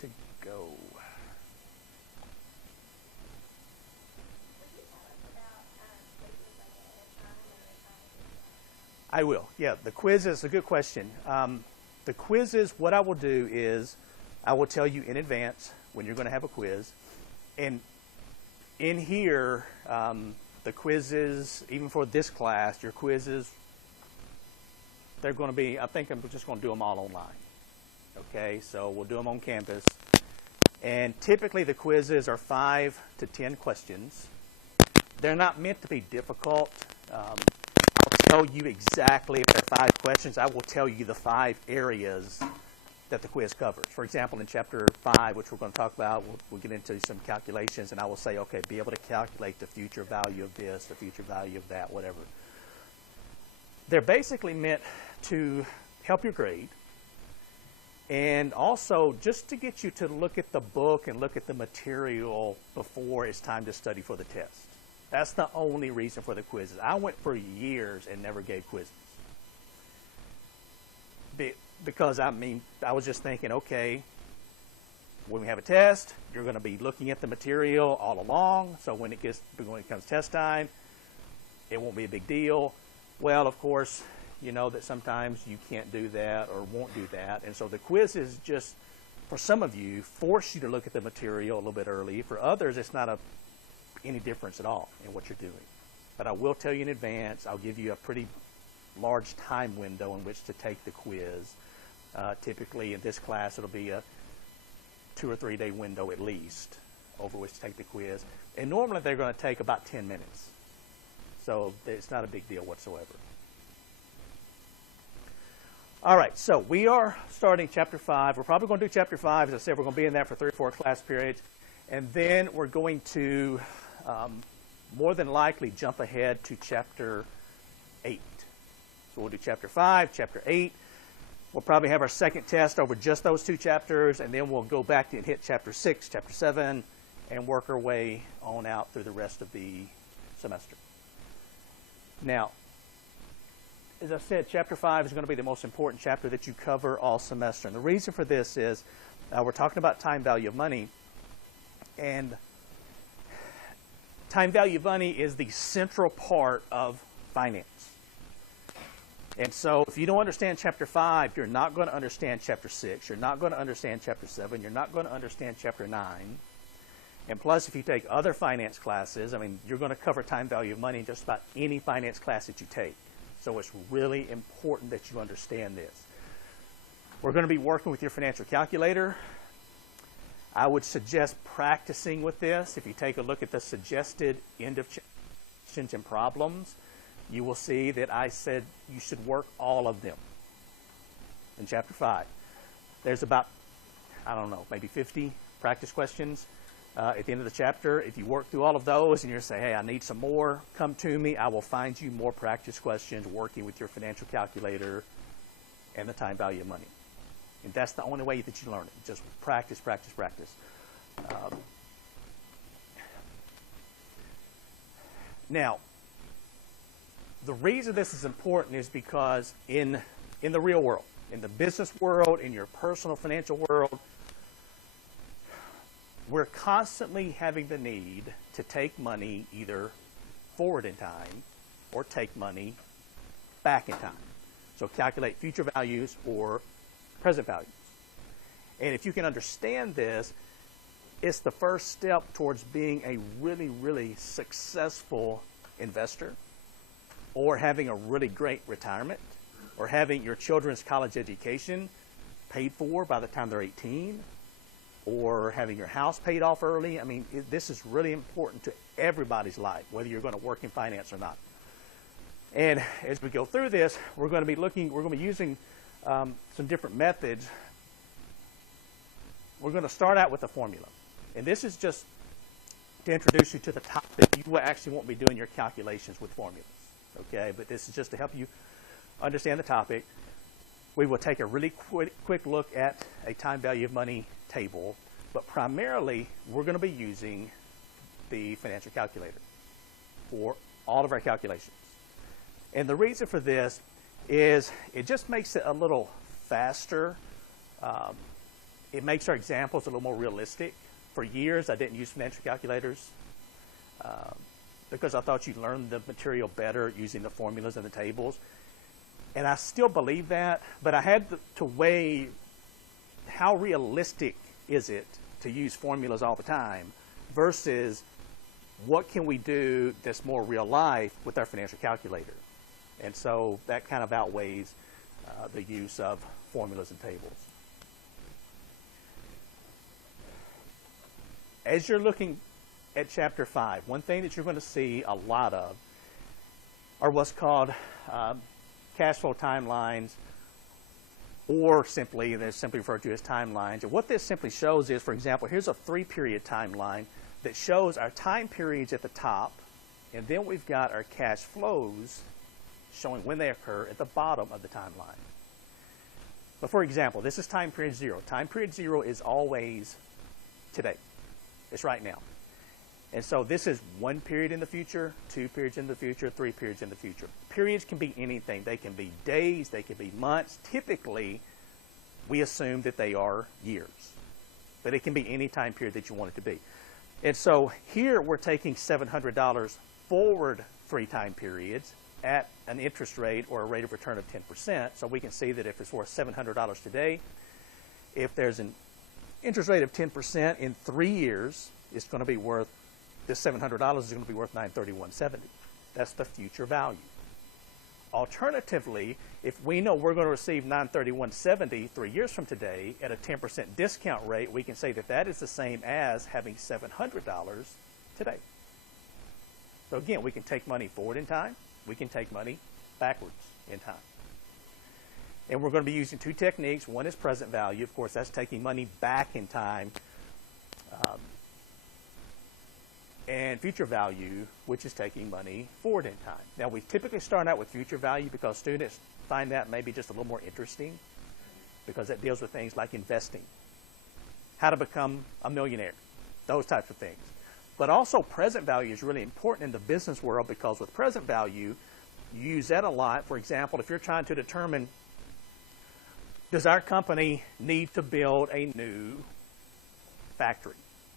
to go. I will. Yeah, the quiz is a good question. The quizzes, what I will do is I will tell you in advance when you're going to have a quiz. And in here, the quizzes, even for this class, your quizzes, they're going to be, I think I'm just going to do them all online. Okay, so we'll do them on campus. And typically the quizzes are 5 to 10 questions. They're not meant to be difficult. I'll tell you exactly if there are 5 questions. I will tell you the 5 areas that the quiz covers. For example, in Chapter 5, which we're going to talk about, we'll get into some calculations, and I will say, okay, be able to calculate the future value of this, the future value of that, whatever. They're basically meant to help your grade, and also just to get you to look at the book and look at the material before it's time to study for the test. That's the only reason for the quizzes. I went for years and never gave quizzes. Because, I mean, I was just thinking, okay, when we have a test, you're going to be looking at the material all along, so when it comes test time, it won't be a big deal. Well, of course, you know that sometimes you can't do that or won't do that, and so the quizzes just, for some of you, force you to look at the material a little bit early. For others, it's not any difference at all in what you're doing. But I will tell you in advance, I'll give you a pretty large time window in which to take the quiz. Typically in this class it'll be a 2 or 3 day window at least over which to take the quiz. And normally they're going to take about 10 minutes. So it's not a big deal whatsoever. All right, so we are starting Chapter 5. We're probably going to do Chapter 5. As I said, we're going to be in that for 3 or 4 class periods. And then we're going to more than likely jump ahead to Chapter 8. So we'll do Chapter 5, Chapter 8. We'll probably have our second test over just those 2 chapters, and then we'll go back and hit Chapter 6, Chapter 7, and work our way on out through the rest of the semester. Now, as I said, Chapter 5 is going to be the most important chapter that you cover all semester. And the reason for this is we're talking about time value of money, and time value of money is the central part of finance. And so if you don't understand Chapter 5, you're not going to understand Chapter 6. You're not going to understand Chapter 7. You're not going to understand Chapter 9. And plus, if you take other finance classes, I mean, you're going to cover time value of money in just about any finance class that you take. So it's really important that you understand this. We're going to be working with your financial calculator. I would suggest practicing with this. If you take a look at the suggested end of questions and problems, you will see that I said you should work all of them in Chapter 5. There's about, I don't know, maybe 50 practice questions at the end of the chapter. If you work through all of those and you're saying, hey, I need some more, come to me. I will find you more practice questions working with your financial calculator and the time value of money. And that's the only way that you learn it. Just practice, practice, practice. Now, the reason this is important is because in the real world, in the business world, in your personal financial world, we're constantly having the need to take money either forward in time or take money back in time. So calculate future values or present values. And if you can understand this, it's the first step towards being a really, really successful investor, or having a really great retirement, or having your children's college education paid for by the time they're 18, or having your house paid off early. I mean, this is really important to everybody's life, whether you're going to work in finance or not. And as we go through this, we're going to be using some different methods. We're going to start out with a formula. And this is just to introduce you to the topic. You actually won't be doing your calculations with formulas. Okay, but this is just to help you understand the topic. We will take a really quick look at a time value of money table, but primarily we're going to be using the financial calculator for all of our calculations. And the reason for this is it just makes it a little faster it makes our examples a little more realistic. For years, I didn't use financial calculators because I thought you learned the material better using the formulas and the tables. And I still believe that, but I had to weigh how realistic is it to use formulas all the time versus what can we do that's more real life with our financial calculator. And so that kind of outweighs the use of formulas and tables. As you're looking at Chapter 5, one thing that you're going to see a lot of are what's called cash flow timelines, or simply, they're simply referred to as timelines. And what this simply shows is, for example, here's a 3-period timeline that shows our time periods at the top, and then we've got our cash flows showing when they occur at the bottom of the timeline. But for example, this is time period 0. Time period 0 is always today. It's right now. And so this is 1 period in the future, 2 periods in the future, 3 periods in the future. Periods can be anything. They can be days, they can be months. Typically, we assume that they are years. But it can be any time period that you want it to be. And so here we're taking $700 forward 3 time periods at an interest rate or a rate of return of 10%. So we can see that if it's worth $700 today, if there's an interest rate of 10% in 3 years, it's going to be worth, this $700 is going to be worth $931.70. That's the future value. Alternatively, if we know we're going to receive $931.70 3 years from today at a 10% discount rate, we can say that that is the same as having $700 today. So again, we can take money forward in time. We can take money backwards in time. And we're going to be using 2 techniques. One is present value. Of course, that's taking money back in time. And future value, which is taking money forward in time. Now, we typically start out with future value because students find that maybe just a little more interesting because it deals with things like investing, how to become a millionaire, those types of things. But also present value is really important in the business world because with present value, you use that a lot. For example, if you're trying to determine, does our company need to build a new factory?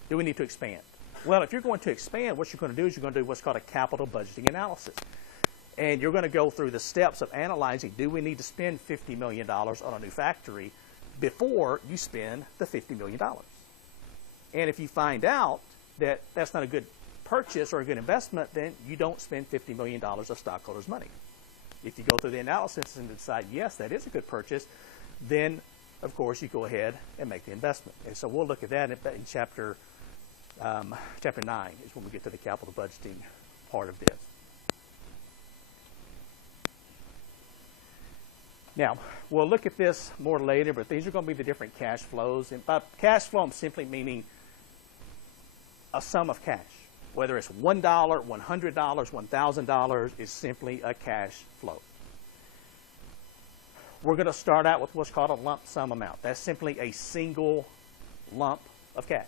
Do we need to expand? Well, if you're going to expand, what you're going to do is you're going to do what's called a capital budgeting analysis. And you're going to go through the steps of analyzing, do we need to spend $50 million on a new factory before you spend the $50 million? And if you find out that that's not a good purchase or a good investment, then you don't spend $50 million of stockholders' money. If you go through the analysis and decide, yes, that is a good purchase, then, of course, you go ahead and make the investment. And so we'll look at that in Chapter 9 is when we get to the capital budgeting part of this. Now, we'll look at this more later, but these are going to be the different cash flows. And by cash flow, I'm simply meaning a sum of cash. Whether it's $1, $100, $1,000 is simply a cash flow. We're going to start out with what's called a lump sum amount. That's simply a single lump of cash.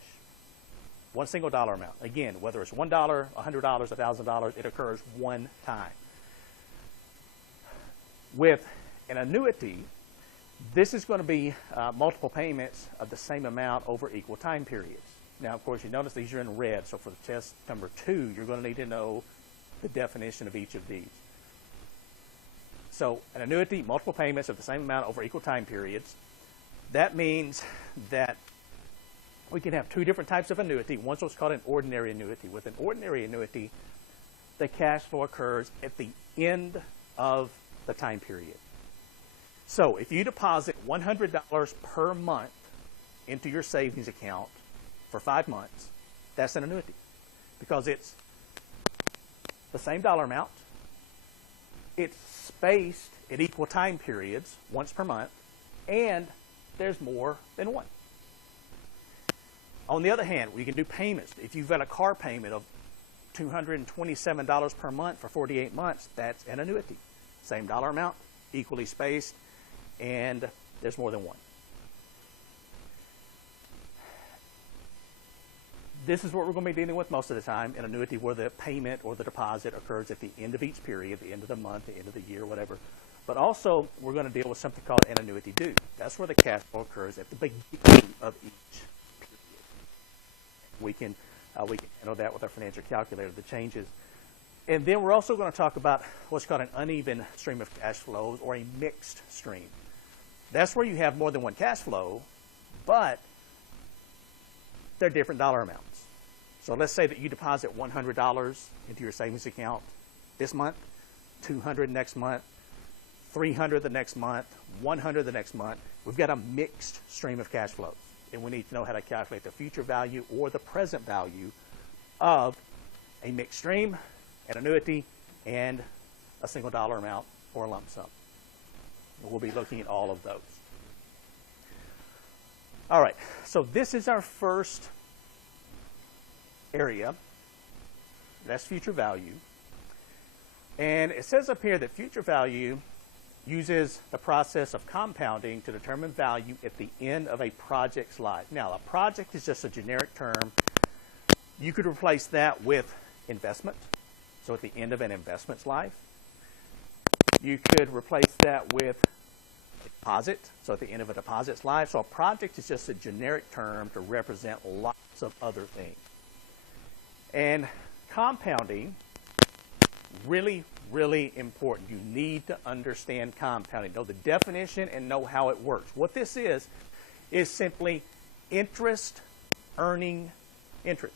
One single dollar amount. Again, whether it's $1, $100, $1,000, it occurs one time. With an annuity, this is going to be multiple payments of the same amount over equal time periods. Now, of course, you notice these are in red, so for the test number 2, you're going to need to know the definition of each of these. So, an annuity, multiple payments of the same amount over equal time periods. That means that we can have 2 different types of annuity. One's what's called an ordinary annuity. With an ordinary annuity, the cash flow occurs at the end of the time period. So if you deposit $100 per month into your savings account for 5 months, that's an annuity because it's the same dollar amount. It's spaced at equal time periods, once per month, and there's more than one. On the other hand, we can do payments. If you've got a car payment of $227 per month for 48 months, that's an annuity. Same dollar amount, equally spaced, and there's more than one. This is what we're going to be dealing with most of the time, an annuity where the payment or the deposit occurs at the end of each period, the end of the month, the end of the year, whatever. but also we're going to deal with something called an annuity due. That's where the cash flow occurs at the beginning of each period. We can handle that with our financial calculator, the changes. And then we're also going to talk about what's called an uneven stream of cash flows, or a mixed stream. That's where you have more than one cash flow, but they're different dollar amounts. So let's say that you deposit $100 into your savings account this month, $200 next month, $300 the next month, $100 the next month. We've got a mixed stream of cash flows, and we need to know how to calculate the future value or the present value of a mixed stream, an annuity, and a single dollar amount or a lump sum. We'll be looking at all of those. All right, so this is our first area. That's future value. And it says up here that future value uses the process of compounding to determine value at the end of a project's life. Now, a project is just a generic term. You could replace that with investment, so at the end of an investment's life. You could replace that with deposit, so at the end of a deposit's life. So a project is just a generic term to represent lots of other things. And compounding, really, really important. You need to understand compounding, know the definition and know how it works. What this is simply interest earning interest.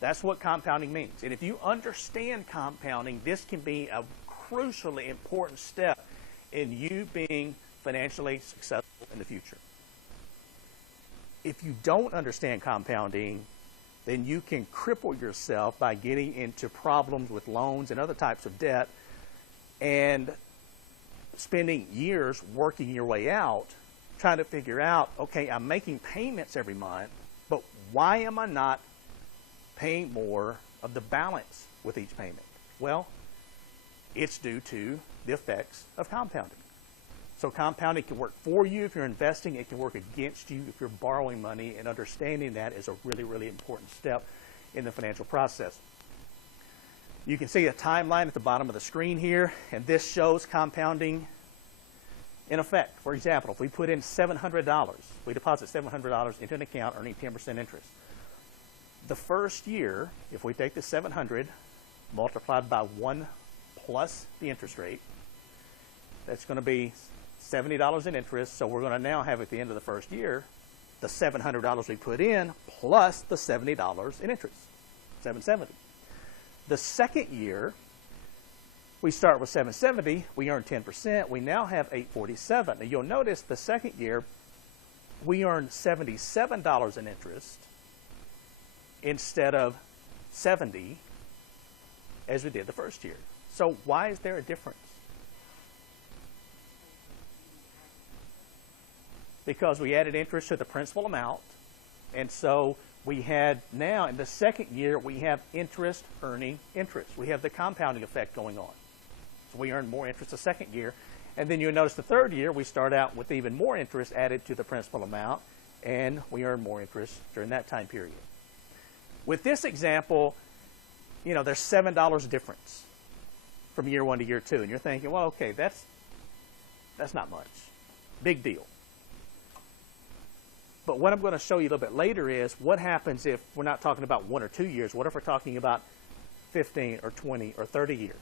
That's what compounding means. And if you understand compounding, this can be a crucially important step in you being financially successful in the future. If you don't understand compounding, then you can cripple yourself by getting into problems with loans and other types of debt and spending years working your way out, trying to figure out, okay, I'm making payments every month, but why am I not paying more of the balance with each payment? Well, it's due to the effects of compounding. So compounding can work for you if you're investing. It can work against you if you're borrowing money, and understanding that is a really, really important step in the financial process. You can see a timeline at the bottom of the screen here, and this shows compounding in effect. For example, if we put in $700, we deposit $700 into an account earning 10% interest. The first year, if we take the 700 multiplied by 1 plus the interest rate, that's going to be $70 in interest. So we're going to now have at the end of the first year the $700 we put in plus the $70 in interest, $770. The second year, we start with $770. We earn 10%. We now have $847. Now you'll notice the second year we earned $77 in interest instead of $70 as we did the first year. So why is there a difference? Because we added interest to the principal amount, and so we had now in the second year we have interest earning interest. We have the compounding effect going on. So we earn more interest the second year, and then you'll notice the third year we start out with even more interest added to the principal amount, and we earn more interest during that time period. With this example, you know, there's $7 difference from year one to year two, and you're thinking, well, okay, that's not much. Big deal. But what I'm going to show you a little bit later is what happens if we're not talking about 1 or 2 years. What if we're talking about 15 or 20 or 30 years?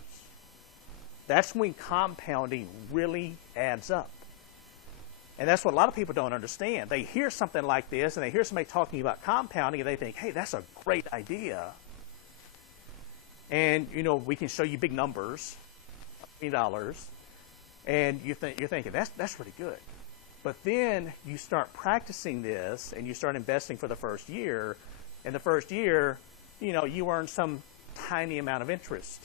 That's when compounding really adds up. And that's what a lot of people don't understand. They hear something like this, and they hear somebody talking about compounding, and they think, hey, that's a great idea. And, you know, we can show you big numbers, $20, and you're thinking, that's really good. But then you start practicing this, and you start investing for the first year. And the first year, you know, you earn some tiny amount of interest.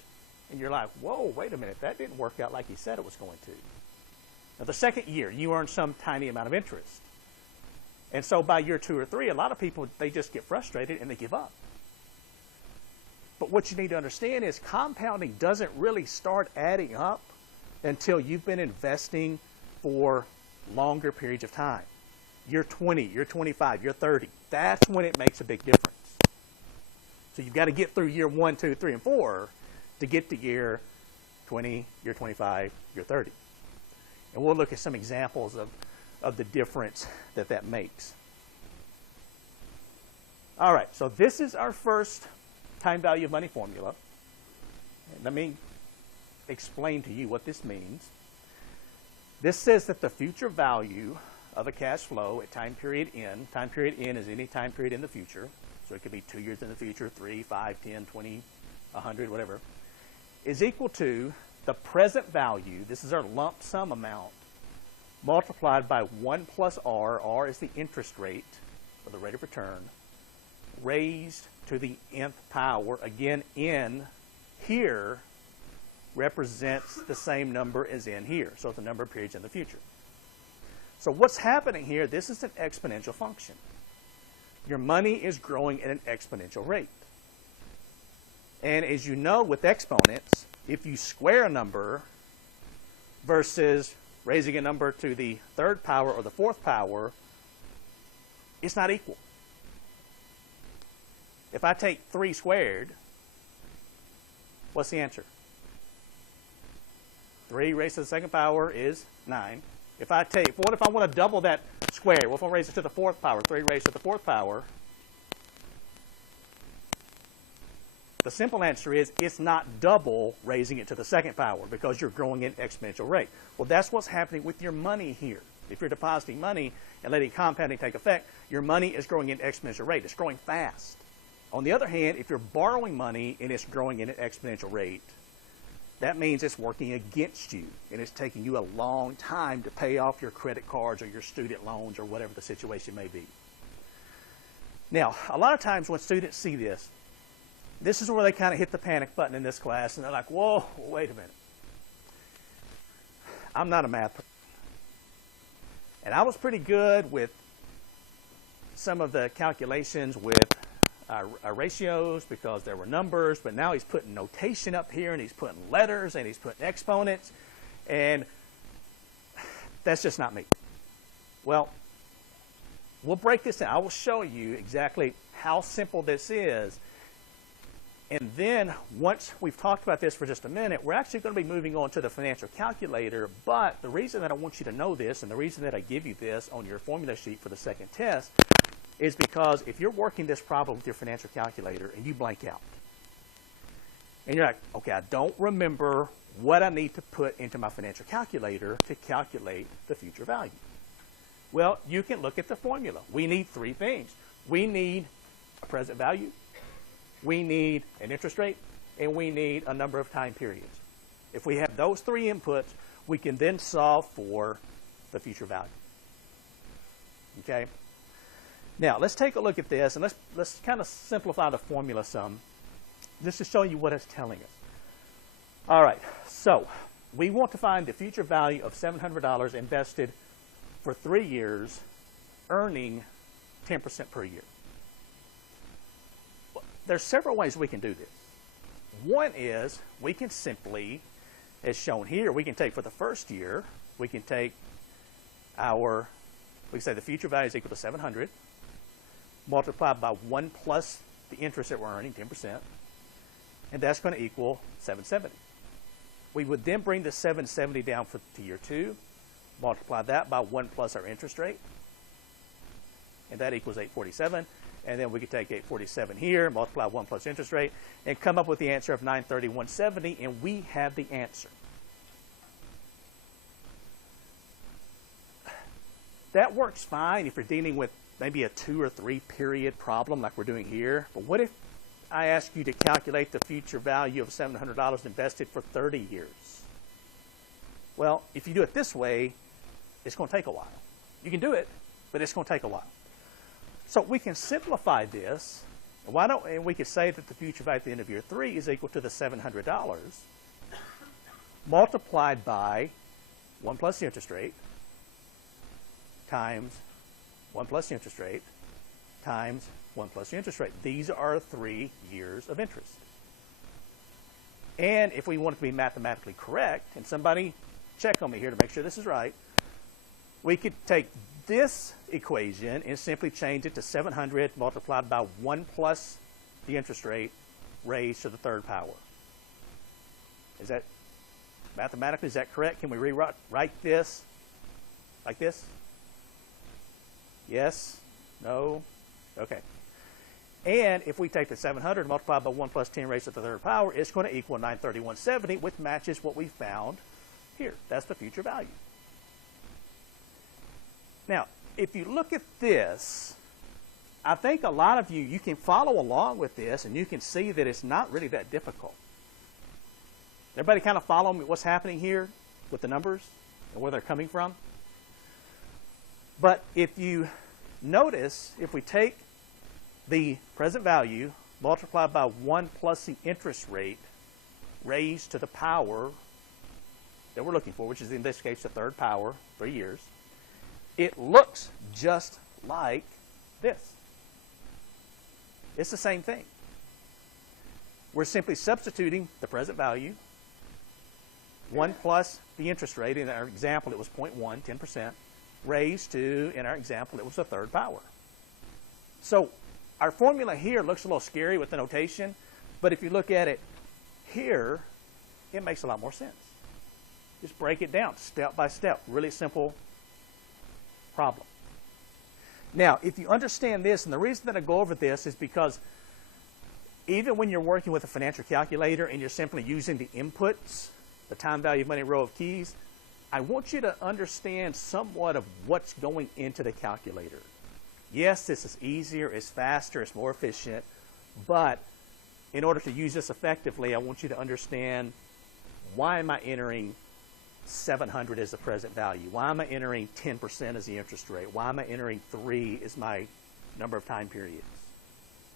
And you're like, whoa, wait a minute, that didn't work out like he said it was going to. Now, the second year, you earn some tiny amount of interest. And so by year 2 or 3, a lot of people, they just get frustrated and they give up. But what you need to understand is compounding doesn't really start adding up until you've been investing for longer periods of time. You're 20, you're 25, you're 30. That's when it makes a big difference. So you've got to get through year 1, 2, 3, and 4 to get to year 20, year 25, year 30. And we'll look at some examples of the difference that that makes. All right, so this is our first time value of money formula. And let me explain to you what this means. This says that the future value of a cash flow at time period N is any time period in the future, so it could be 2 years in the future, 3, 5, 10, 20, 100, whatever, is equal to the present value, this is our lump sum amount, multiplied by 1 plus R is the interest rate, or the rate of return, raised to the nth power. Again, N here represents the same number as N here, so the number of periods in the future. So what's happening here, this is an exponential function. Your money is growing at an exponential rate. And as you know with exponents, if you square a number versus raising a number to the third power or the fourth power, it's not equal. If I take 3 squared, what's the answer? 3 raised to the second power is 9. What if I want to double that square? What if I raise it to the fourth power? 3 raised to the fourth power. The simple answer is it's not double raising it to the second power because you're growing at an exponential rate. Well, that's what's happening with your money here. If you're depositing money and letting compounding take effect, your money is growing at an exponential rate. It's growing fast. On the other hand, if you're borrowing money and it's growing at an exponential rate, that means it's working against you, and it's taking you a long time to pay off your credit cards or your student loans or whatever the situation may be. Now, a lot of times when students see this, this is where they kind of hit the panic button in this class, and they're like, whoa, wait a minute. I'm not a math person. And I was pretty good with some of the calculations with our ratios because there were numbers, but now he's putting notation up here, and he's putting letters, and he's putting exponents, and that's just not me. Well, we'll break this down. I will show you exactly how simple this is, and then once we've talked about this for just a minute, we're actually going to be moving on to the financial calculator, but the reason that I want you to know this, and the reason that I give you this on your formula sheet for the second test, is because if you're working this problem with your financial calculator and you blank out, and you're like, okay, I don't remember what I need to put into my financial calculator to calculate the future value. Well, you can look at the formula. We need 3 things. We need a present value, we need an interest rate, and we need a number of time periods. If we have those 3 inputs, we can then solve for the future value. Okay? Now, let's take a look at this, and let's kind of simplify the formula some, just to show you what it's telling us. All right, so we want to find the future value of $700 invested for 3 years, earning 10% per year. There's several ways we can do this. One is we can simply, as shown here, we can take for the first year, we can take we can say the future value is equal to 700, multiplied by 1 plus the interest that we're earning, 10%, and that's going to equal 770. We would then bring the 770 down to year 2, multiply that by 1 plus our interest rate, and that equals 847. And then we could take 847 here, multiply 1 plus interest rate, and come up with the answer of 931.70, and we have the answer. That works fine if you're dealing with maybe a 2 or 3 period problem like we're doing here. But what if I ask you to calculate the future value of $700 invested for 30 years? Well, if you do it this way, it's going to take a while. You can do it, but it's going to take a while. So we can simplify this. And we could say that the future value at the end of year 3 is equal to the $700 multiplied by 1 plus the interest rate times 1 plus the interest rate times 1 plus the interest rate. These are 3 years of interest. And if we want it to be mathematically correct, and somebody check on me here to make sure this is right, we could take this equation and simply change it to 700 multiplied by 1 plus the interest rate raised to the third power. Is that Mathematically, is that correct? Can we rewrite this like this? Yes? No? Okay. And if we take the 700 multiplied by 1 plus 10 raised to the third power, it's going to equal 93170, which matches what we found here. That's the future value. Now, if you look at this, I think a lot of you can follow along with this, and you can see that it's not really that difficult. Everybody kind of follow me what's happening here with the numbers and where they're coming from? But if you notice, if we take the present value multiplied by 1 plus the interest rate raised to the power that we're looking for, which is in this case the third power, 3 years, it looks just like this. It's the same thing. We're simply substituting the present value, 1 plus the interest rate. In our example, it was 0.1, 10%, raised to, in our example, it was the third power. So our formula here looks a little scary with the notation, but if you look at it here, it makes a lot more sense. Just break it down step by step. Really simple problem. Now, if you understand this, and the reason that I go over this is because even when you're working with a financial calculator and you're simply using the inputs, the time value of money row of keys, I want you to understand somewhat of what's going into the calculator. Yes, this is easier, it's faster, it's more efficient, but in order to use this effectively, I want you to understand, why am I entering 700 as the present value? Why am I entering 10% as the interest rate? Why am I entering 3 as my number of time periods?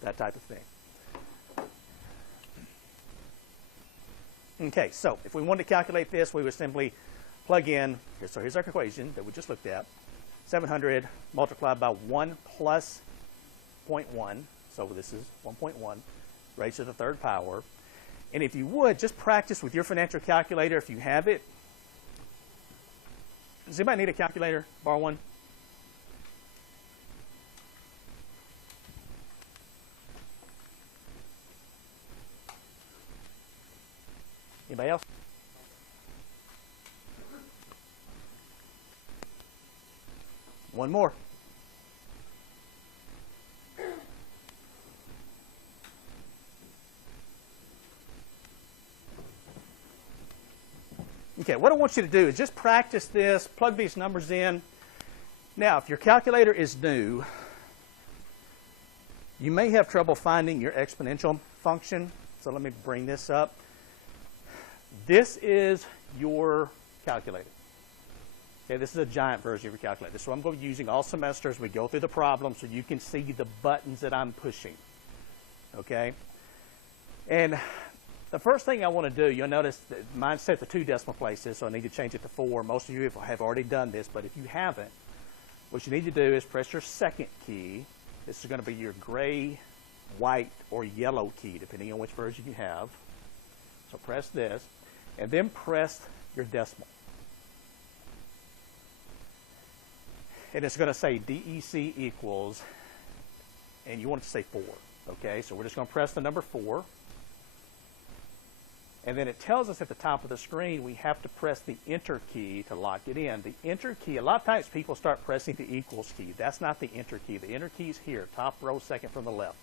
That type of thing. Okay, so if we wanted to calculate this, we would simply plug in, so here's our equation that we just looked at, 700 multiplied by 1 plus 0.1, so this is 1.1, raised to the third power. And if you would, just practice with your financial calculator if you have it. Does anybody need a calculator? Borrow one? Anybody else? One more. Okay, what I want you to do is just practice this, plug these numbers in. Now, if your calculator is new, you may have trouble finding your exponential function. So let me bring this up. This is your calculator. Okay, this is a giant version of your calculator. So I'm going to be using all semester as we go through the problem so you can see the buttons that I'm pushing. Okay? And the first thing I want to do, you'll notice that mine's set to 2 decimal places, so I need to change it to 4. Most of you have already done this, but if you haven't, what you need to do is press your second key. This is going to be your gray, white, or yellow key, depending on which version you have. So press this, and then press your decimal. And it's going to say DEC equals, and you want it to say 4. Okay, so we're just going to press the number 4. And then it tells us at the top of the screen we have to press the Enter key to lock it in. The Enter key, a lot of times people start pressing the equals key. That's not the Enter key. The Enter key is here, top row, second from the left.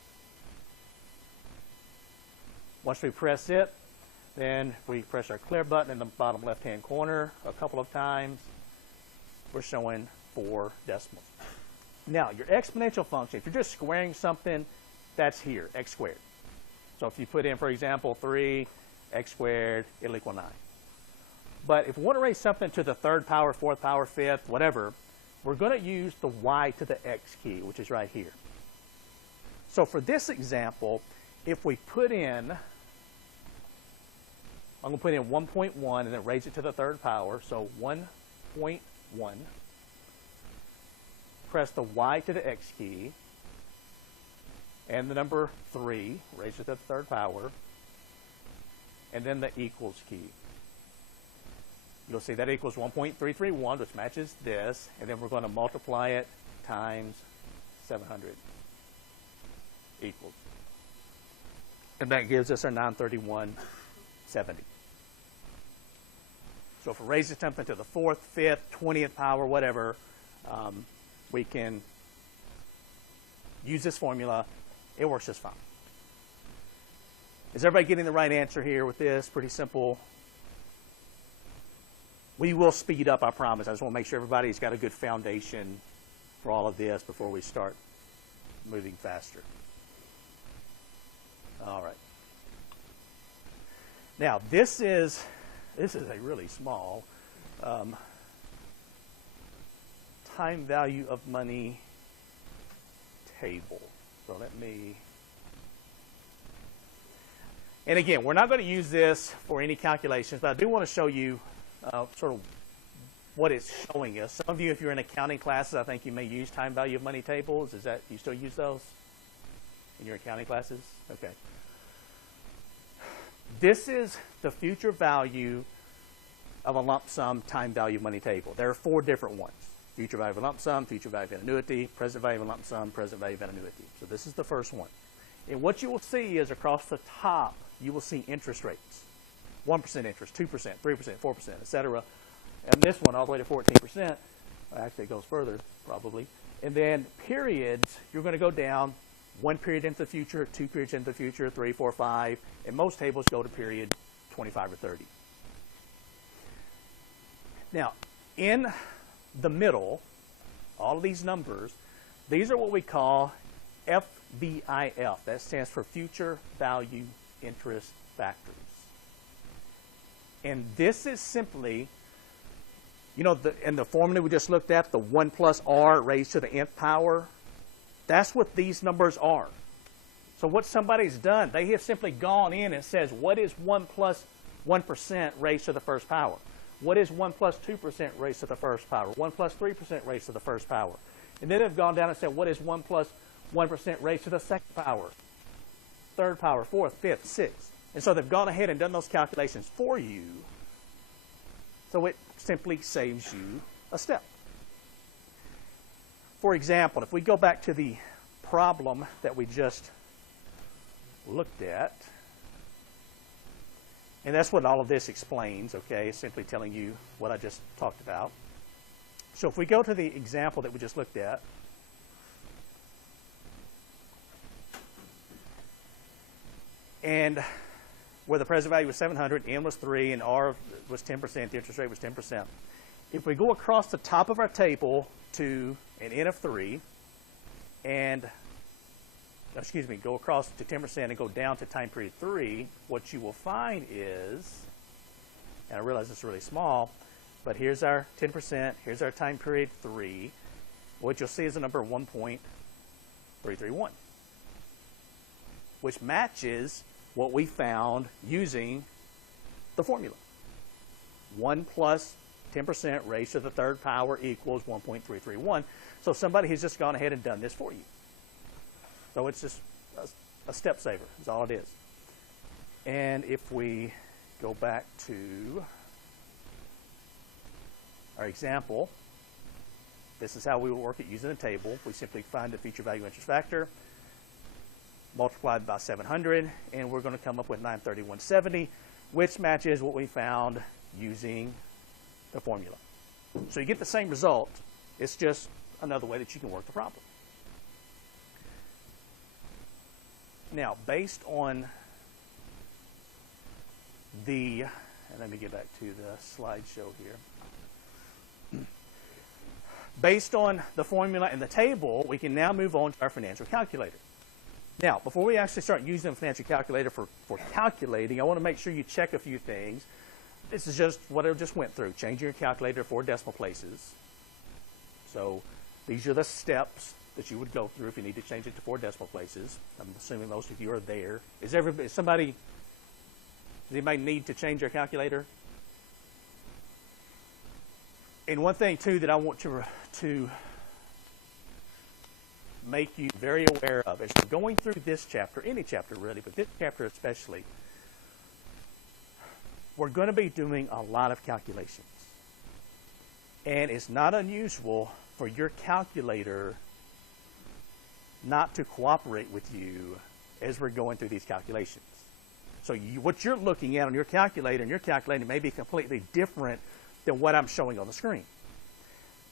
Once we press it, then we press our clear button in the bottom left-hand corner a couple of times. We're showing 4 decimals. Now, your exponential function, if you're just squaring something, that's here, x squared. So if you put in, for example, 3, x squared, it'll equal 9. But if we want to raise something to the third power, fourth power, fifth, whatever, we're going to use the y to the x key, which is right here. So for this example, if we put in, I'm going to put in 1.1 and then raise it to the third power, so 1.1, press the y to the x key, and the number 3, raise it to the third power, and then the equals key. You'll see that equals 1.331, which matches this, and then we're going to multiply it times 700 equals. And that gives us our 931.70. So if we raise something to the 4th, 5th, 20th power, whatever, we can use this formula. It works just fine. Is everybody getting the right answer here with this? Pretty simple. We will speed up, I promise. I just want to make sure everybody's got a good foundation for all of this before we start moving faster. All right. Now, this is a really small time value of money table. So let me... And again, we're not going to use this for any calculations, but I do want to show you sort of what it's showing us. Some of you, if you're in accounting classes, I think you may use time value of money tables. Is that, you still use those in your accounting classes? Okay. This is the future value of a lump sum time value of money table. There are 4 different ones. Future value of a lump sum, future value of an annuity, present value of a lump sum, present value of an annuity. So this is the first one. And what you will see is across the top, you will see interest rates. 1% interest, 2%, 3%, 4%, etc. And this one all the way to 14%. Actually, it goes further, probably. And then periods, you're going to go down 1 period into the future, 2 periods into the future, 3, 4, 5. And most tables go to period 25 or 30. Now, in the middle, all of these numbers, these are what we call FVIF. That stands for Future Value Interest Factors. And this is simply, you know, in the formula we just looked at, the 1 plus R raised to the nth power, that's what these numbers are. So what somebody's done, they have simply gone in and says, what is 1 plus 1% raised to the first power? What is 1 plus 2% raised to the first power? 1 plus 3% raised to the first power? And then they've gone down and said, what is 1 plus 1% raised to the second power? Third power, fourth, fifth, sixth. And so they've gone ahead and done those calculations for you. So it simply saves you a step. For example, if we go back to the problem that we just looked at, and that's what all of this explains, okay? It's simply telling you what I just talked about. So if we go to the example that we just looked at, and where the present value was 700, N was 3, and R was 10%, the interest rate was 10%. If we go across the top of our table to an N of 3, and, excuse me, go across to 10% and go down to time period 3, what you will find is, and I realize it's really small, but here's our 10%, here's our time period 3. What you'll see is a number 1.331, which matches what we found using the formula. 1 plus 10% raised to the third power equals 1.331. So somebody has just gone ahead and done this for you. So it's just a step saver, is all it is. And if we go back to our example, this is how we will work it using a table. We simply find the future value interest factor, multiplied by 700, and we're going to come up with 931.70, which matches what we found using the formula. So you get the same result. It's just another way that you can work the problem. Now, based on the, and let me get back to the slideshow here. Based on the formula and the table, we can now move on to our financial calculator. Now, before we actually start using the financial calculator for calculating, I want to make sure you check a few things. This is just what I just went through, changing your calculator to 4 decimal places. So these are the steps that you would go through if you need to change it to 4 decimal places. I'm assuming most of you are there. Does anybody need to change their calculator? And one thing, too, that I want to make you very aware of as you're going through this chapter, any chapter really, but this chapter especially, we're going to be doing a lot of calculations. And it's not unusual for your calculator not to cooperate with you as we're going through these calculations. So what you're looking at on your calculator and your calculator may be completely different than what I'm showing on the screen.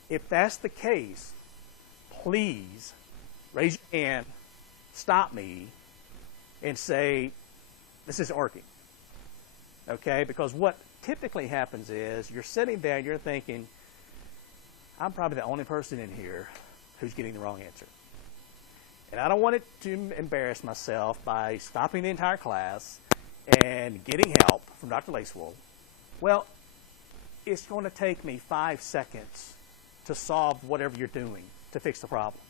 If that's the case, please raise your hand, stop me, and say, this isn't working. Okay? Because what typically happens is you're sitting there and you're thinking, I'm probably the only person in here who's getting the wrong answer. And I don't want it to embarrass myself by stopping the entire class and getting help from Dr. Lacewold. Well, it's going to take me 5 seconds to solve whatever you're doing to fix the problem.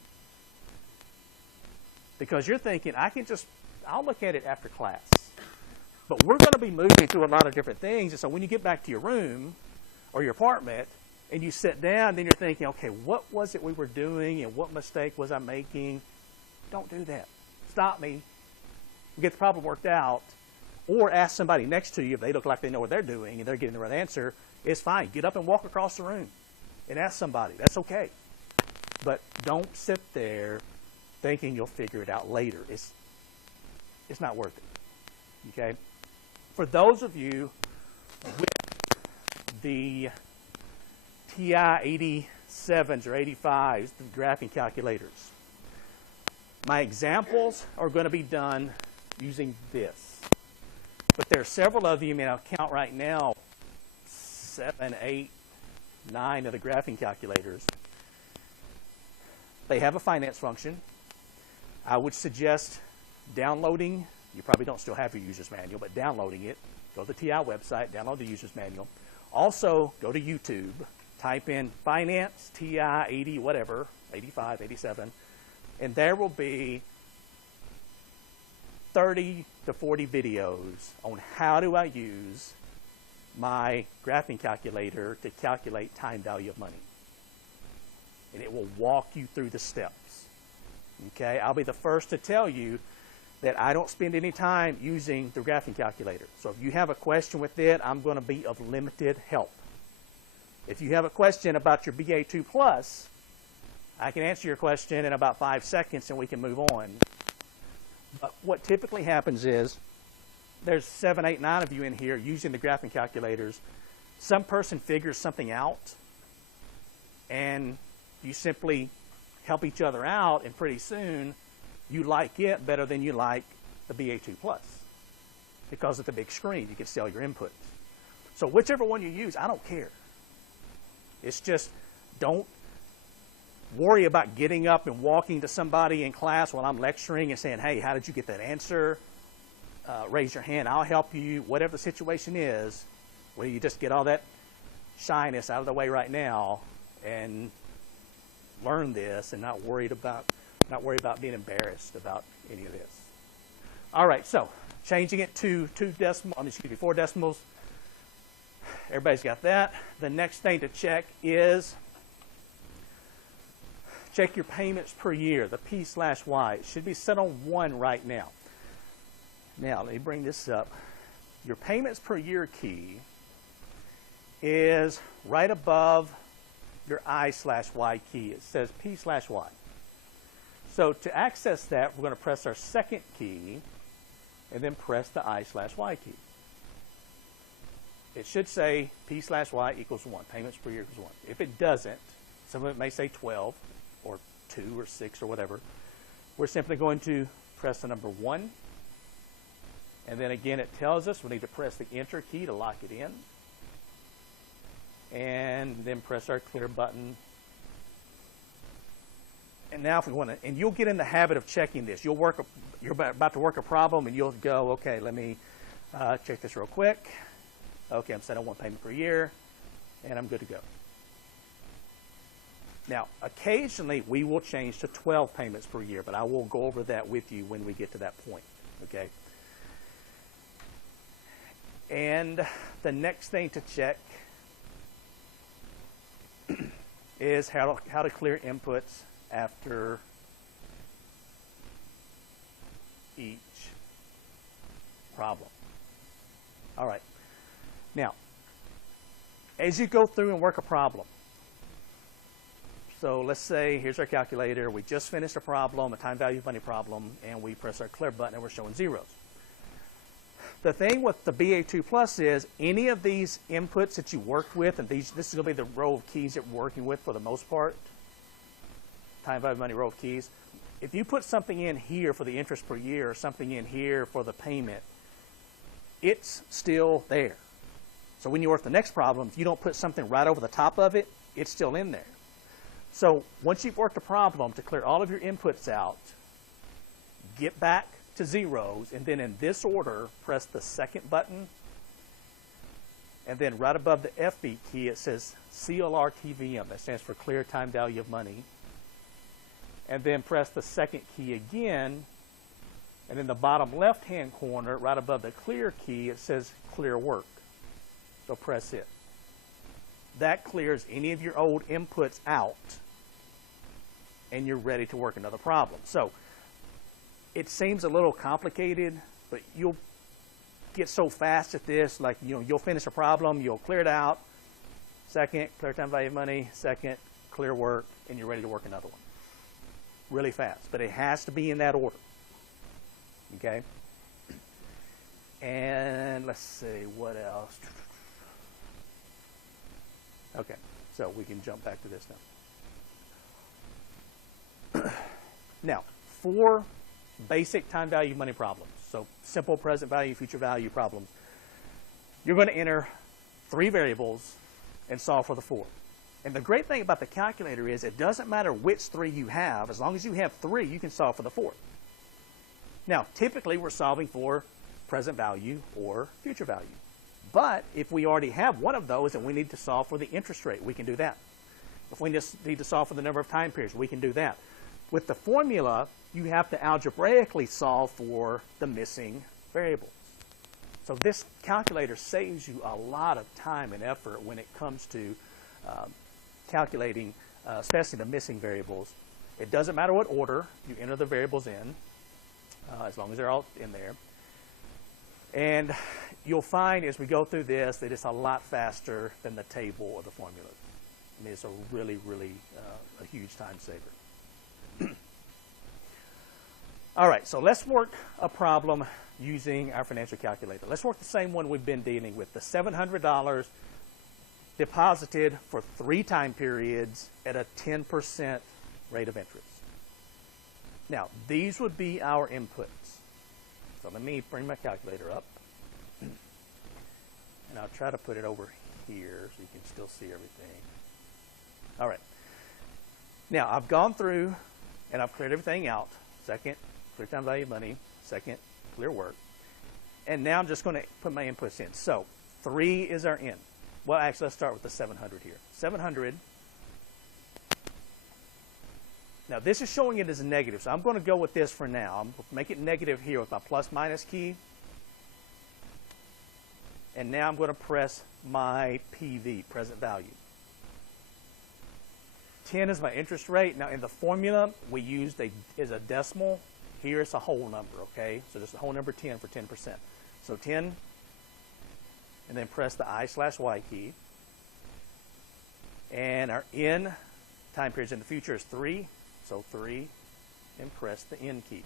Because you're thinking, I'll look at it after class. But we're going to be moving through a lot of different things. And so when you get back to your room or your apartment and you sit down, then you're thinking, okay, what was it we were doing and what mistake was I making? Don't do that. Stop me. Get the problem worked out. Or ask somebody next to you if they look like they know what they're doing and they're getting the right answer. It's fine. Get up and walk across the room and ask somebody. That's okay. But don't sit there thinking you'll figure it out later. It's not worth it. Okay? For those of you with the TI 87s or 85s, the graphing calculators, my examples are going to be done using this. But there are several of you, I'll count right now, 7, 8, 9 of the graphing calculators. They have a finance function. I would suggest downloading. You probably don't still have your user's manual, but downloading it. Go to the TI website, download the user's manual. Also, go to YouTube, type in finance, TI 80, whatever, 85, 87, and there will be 30 to 40 videos on how do I use my graphing calculator to calculate time value of money. And it will walk you through the steps. Okay? I'll be the first to tell you that I don't spend any time using the graphing calculator. So if you have a question with it, I'm going to be of limited help. If you have a question about your BA2 Plus, I can answer your question in about 5 seconds and we can move on. But what typically happens is there's 7, 8, 9 of you in here using the graphing calculators. Some person figures something out, and you simply help each other out, and pretty soon you like it better than you like the BA2 Plus because of the big screen. You can see all your inputs. So whichever one you use, I don't care. It's just don't worry about getting up and walking to somebody in class while I'm lecturing and saying, hey, how did you get that answer? Raise your hand. I'll help you. Whatever the situation is, well, you just get all that shyness out of the way right now and learn this and not worry about being embarrassed about any of this. All right, so changing it to 4 decimals. Everybody's got that. The next thing to check is check your payments per year, the P/Y. It should be set on 1 right now. Now, let me bring this up. Your payments per year key is right above your I/Y key. It says P/Y. So to access that, we're going to press our second key and then press the I/Y key. It should say P/Y equals 1, payments per year equals 1. If it doesn't, some of it may say 12 or 2 or 6 or whatever. We're simply going to press the number 1. And then again, it tells us we need to press the Enter key to lock it in. And then press our clear button. And now if we want to, and you'll get in the habit of checking this. You're about to work a problem and you'll go, okay, let me check this real quick. Okay, I'm set on 1 payment per year, and I'm good to go. Now, occasionally we will change to 12 payments per year, but I will go over that with you when we get to that point, okay? And the next thing to check is how to clear inputs after each problem. All right. Now, as you go through and work a problem, so let's say here's our calculator. We just finished a problem, a time value of money problem, and we press our clear button and we're showing zeros. The thing with the BA2 Plus is any of these inputs that you worked with, and this is going to be the row of keys that we're working with for the most part, time value of money row of keys. If you put something in here for the interest per year or something in here for the payment, it's still there. So when you work the next problem, if you don't put something right over the top of it, it's still in there. So once you've worked a problem to clear all of your inputs out, get back to zeros, and then in this order, press the second button, and then right above the FB key, it says CLR TVM. That stands for Clear Time Value of Money. And then press the second key again, and in the bottom left-hand corner, right above the clear key, it says Clear Work. So press it. That clears any of your old inputs out, and you're ready to work another problem. So it seems a little complicated, but you'll get so fast at this, like you'll finish a problem, you'll clear it out, second, clear time value of money, second, clear work, and you're ready to work another one. Really fast, but it has to be in that order. Okay? And let's see, what else? Okay, so we can jump back to this now. Now, 4 basic time value money problems. So simple present value, future value problems. You're going to enter 3 variables and solve for the 4th. And the great thing about the calculator is it doesn't matter which 3 you have. As long as you have 3, you can solve for the 4th. Now, typically we're solving for present value or future value. But if we already have one of those and we need to solve for the interest rate, we can do that. If we just need to solve for the number of time periods, we can do that. With the formula, you have to algebraically solve for the missing variables. So this calculator saves you a lot of time and effort when it comes to calculating, especially the missing variables. It doesn't matter what order you enter the variables in, as long as they're all in there. And you'll find as we go through this that it's a lot faster than the table or the formula. I mean, it's a really, really a huge time saver. All right, so let's work a problem using our financial calculator. Let's work the same one we've been dealing with, the $700 deposited for 3 time periods at a 10% rate of interest. Now, these would be our inputs. So let me bring my calculator up. And I'll try to put it over here so you can still see everything. All right. Now, I've gone through and I've cleared everything out. Second, clear time value of money. Second, clear work. And now I'm just going to put my inputs in. So 3 is our in. Well, actually, let's start with the 700 here. 700. Now, this is showing it as a negative, so I'm going to go with this for now. I'm going to make it negative here with my plus minus key. And now I'm going to press my PV, present value. 10 is my interest rate. Now, in the formula, we used is a decimal. Here it's a whole number, okay? So just a whole number 10 for 10%. So 10, and then press the I/Y key. And our in time periods in the future is 3. So 3, and press the N key.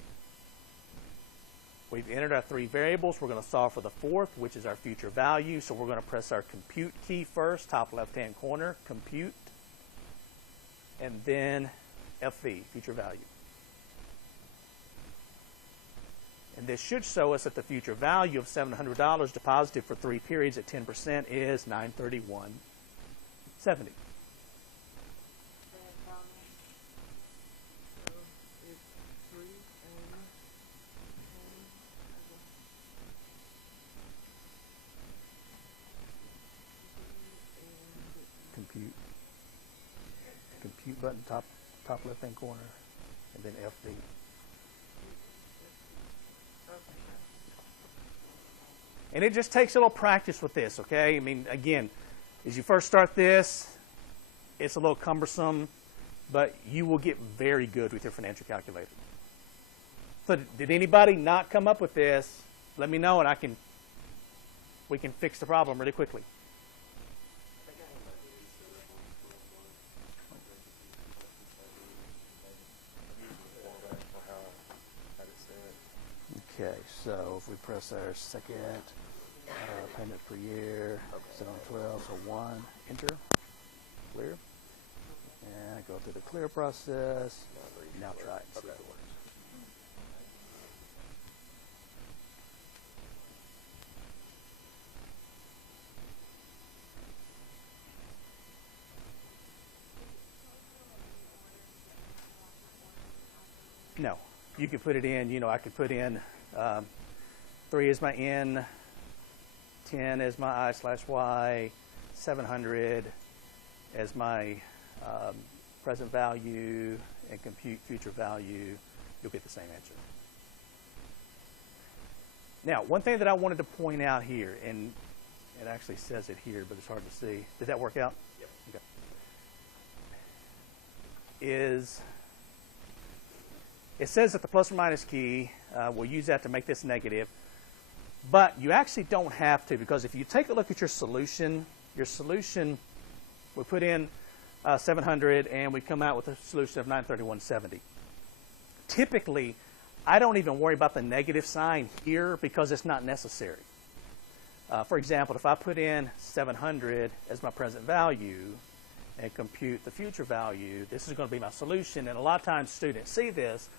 We've entered our 3 variables. We're going to solve for the 4th, which is our future value. So we're going to press our compute key first, top left-hand corner, compute, and then FV, future value. And this should show us that the future value of $700 deposited for 3 periods at 10% is $931.70. Compute button, top left hand corner, and then FV. And it just takes a little practice with this, okay? I mean, again, as you first start this, it's a little cumbersome, but you will get very good with your financial calculator. So did anybody not come up with this? Let me know, and we can fix the problem really quickly. Okay, So if we press our second payment per year, 712, so 1, enter, clear. And go through the clear process. Now try it and see if it works. No, you could put it in, you know, I could put in 3 as my N, 10 as my I/Y, 700 as my present value, and compute future value. You'll get the same answer. Now, one thing that I wanted to point out here, and it actually says it here, but it's hard to see. Did that work out? Yep. Okay. Is it says that the plus or minus key, we'll use that to make this negative, but you actually don't have to, because if you take a look at your solution, we put in 700 and we come out with a solution of 931.70. Typically, I don't even worry about the negative sign here because it's not necessary. For example, if I put in 700 as my present value and compute the future value, this is going to be my solution, and a lot of times students see this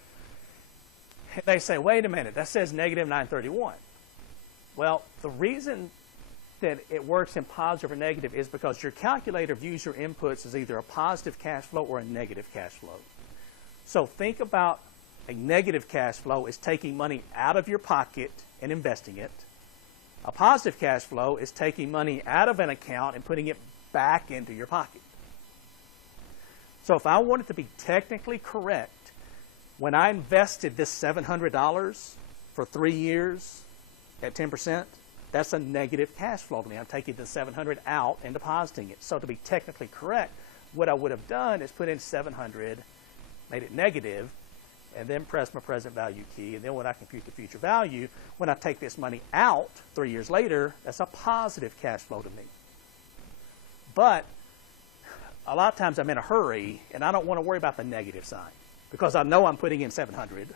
and they say, wait a minute, that says negative 931. Well, the reason that it works in positive or negative is because your calculator views your inputs as either a positive cash flow or a negative cash flow. So think about a negative cash flow is taking money out of your pocket and investing it. A positive cash flow is taking money out of an account and putting it back into your pocket. So if I want it to be technically correct, when I invested this $700 for 3 years at 10%, that's a negative cash flow to me. I'm taking the 700 out and depositing it. So to be technically correct, what I would have done is put in 700, made it negative, and then press my present value key. And then when I compute the future value, when I take this money out 3 years later, that's a positive cash flow to me. But a lot of times I'm in a hurry, and I don't want to worry about the negative sign because I know I'm putting in 700.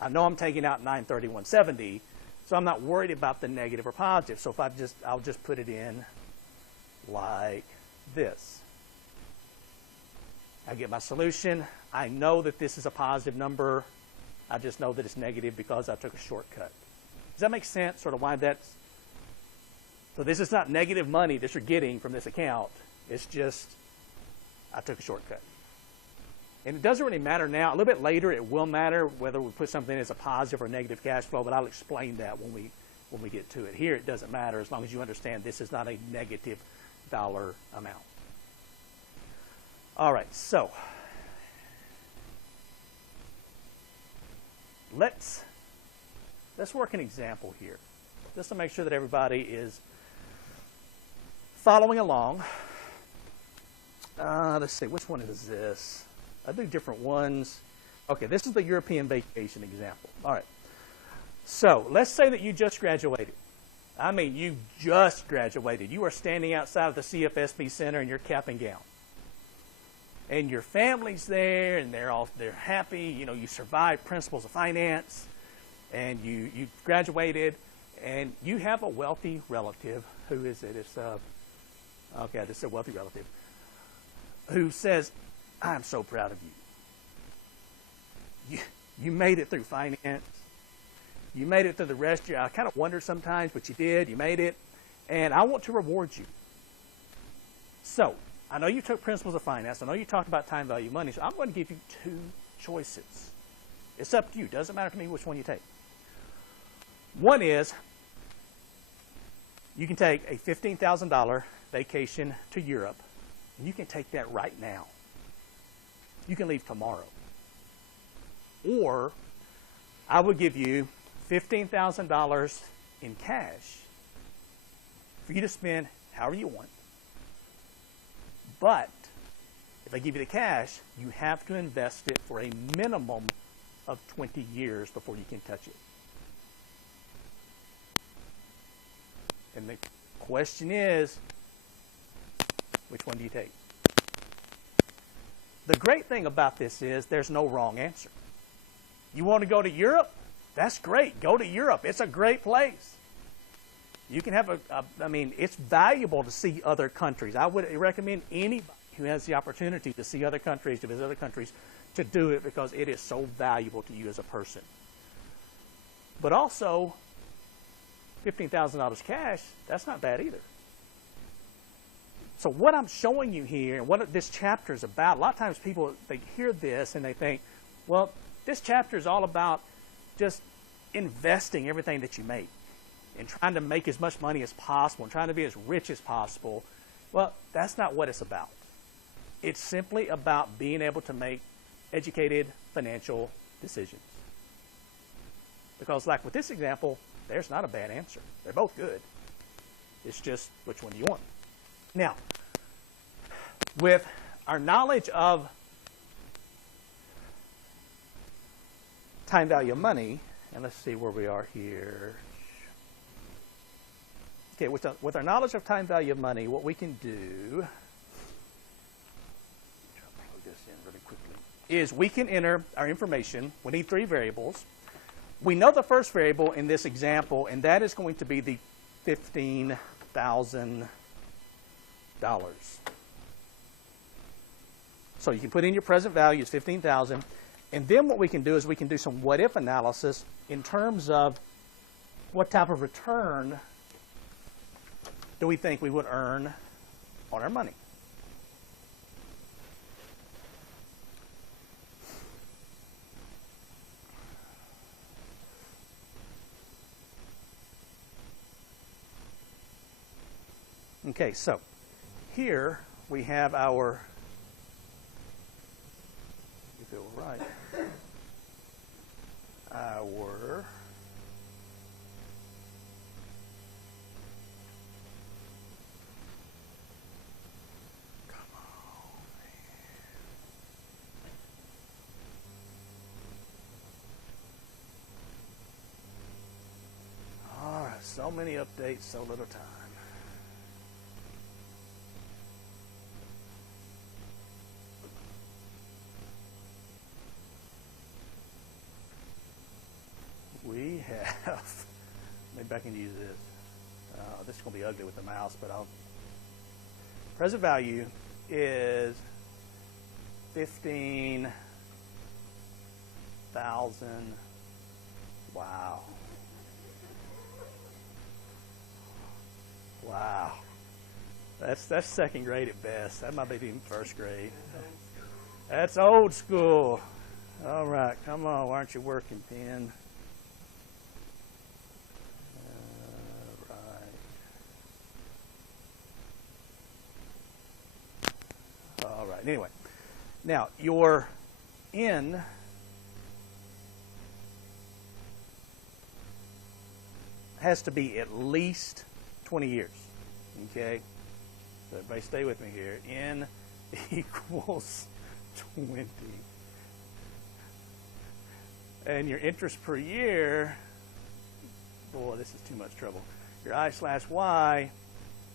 I know I'm taking out 931.70, so I'm not worried about the negative or positive. So if I'll just put it in like this. I get my solution. I know that this is a positive number. I just know that it's negative because I took a shortcut. Does that make sense? Sort of why that's... So this is not negative money that you're getting from this account. It's just I took a shortcut. And it doesn't really matter now. A little bit later it will matter whether we put something as a positive or negative cash flow, but I'll explain that when we get to it. Here it doesn't matter as long as you understand this is not a negative dollar amount. All right, so let's work an example here just to make sure that everybody is following along. Let's see, which one is this? I do different ones. Okay, this is the European vacation example. All right. So let's say that you just graduated. I mean, you just graduated. You are standing outside of the CFSB Center in your cap and gown. And your family's there, and they're happy. You know, you survived Principles of Finance, and you graduated, and you have a wealthy relative. Who is it? It's okay, I just said wealthy relative, who says, I'm so proud of you. You made it through finance. You made it through the rest. I kind of wonder sometimes, but you did. You made it. And I want to reward you. So, I know you took Principles of Finance. I know you talked about time value money. So I'm going to give you 2 choices. It's up to you. It doesn't matter to me which one you take. One is you can take a $15,000 vacation to Europe. And you can take that right now. You can leave tomorrow. Or I would give you $15,000 in cash for you to spend however you want. But if I give you the cash, you have to invest it for a minimum of 20 years before you can touch it. And the question is, which one do you take? The great thing about this is there's no wrong answer. You want to go to Europe? That's great. Go to Europe. It's a great place. You can have I mean, it's valuable to see other countries. I would recommend anybody who has the opportunity to see other countries, to visit other countries, to do it because it is so valuable to you as a person. But also, $15,000 cash, that's not bad either. So what I'm showing you here and what this chapter is about, a lot of times people, they hear this and they think, well, this chapter is all about just investing everything that you make and trying to make as much money as possible and trying to be as rich as possible. Well, that's not what it's about. It's simply about being able to make educated financial decisions. Because like with this example, there's not a bad answer. They're both good. It's just which one do you want. Now, with our knowledge of time value of money, and let's see where we are here. Okay, with our knowledge of time value of money, what we can do, try to plug this in really quickly, is we can enter our information. We need 3 variables. We know the first variable in this example, and that is going to be the $15,000. So you can put in your present value is $15,000, and then what we can do is we can do some what-if analysis in terms of what type of return do we think we would earn on our money. Okay, so here we have our, if it were right, our all right, so many updates, so little time. We have, maybe I can use this. This is going to be ugly with the mouse, but present value is 15,000. Wow. Wow. That's second grade at best. That might be even first grade. That's old school. All right, come on. Why aren't you working, pen? All right. Anyway, now your N has to be at least 20 years. Okay? So everybody stay with me here. N equals 20. And your interest per year, boy, this is too much trouble. Your I/Y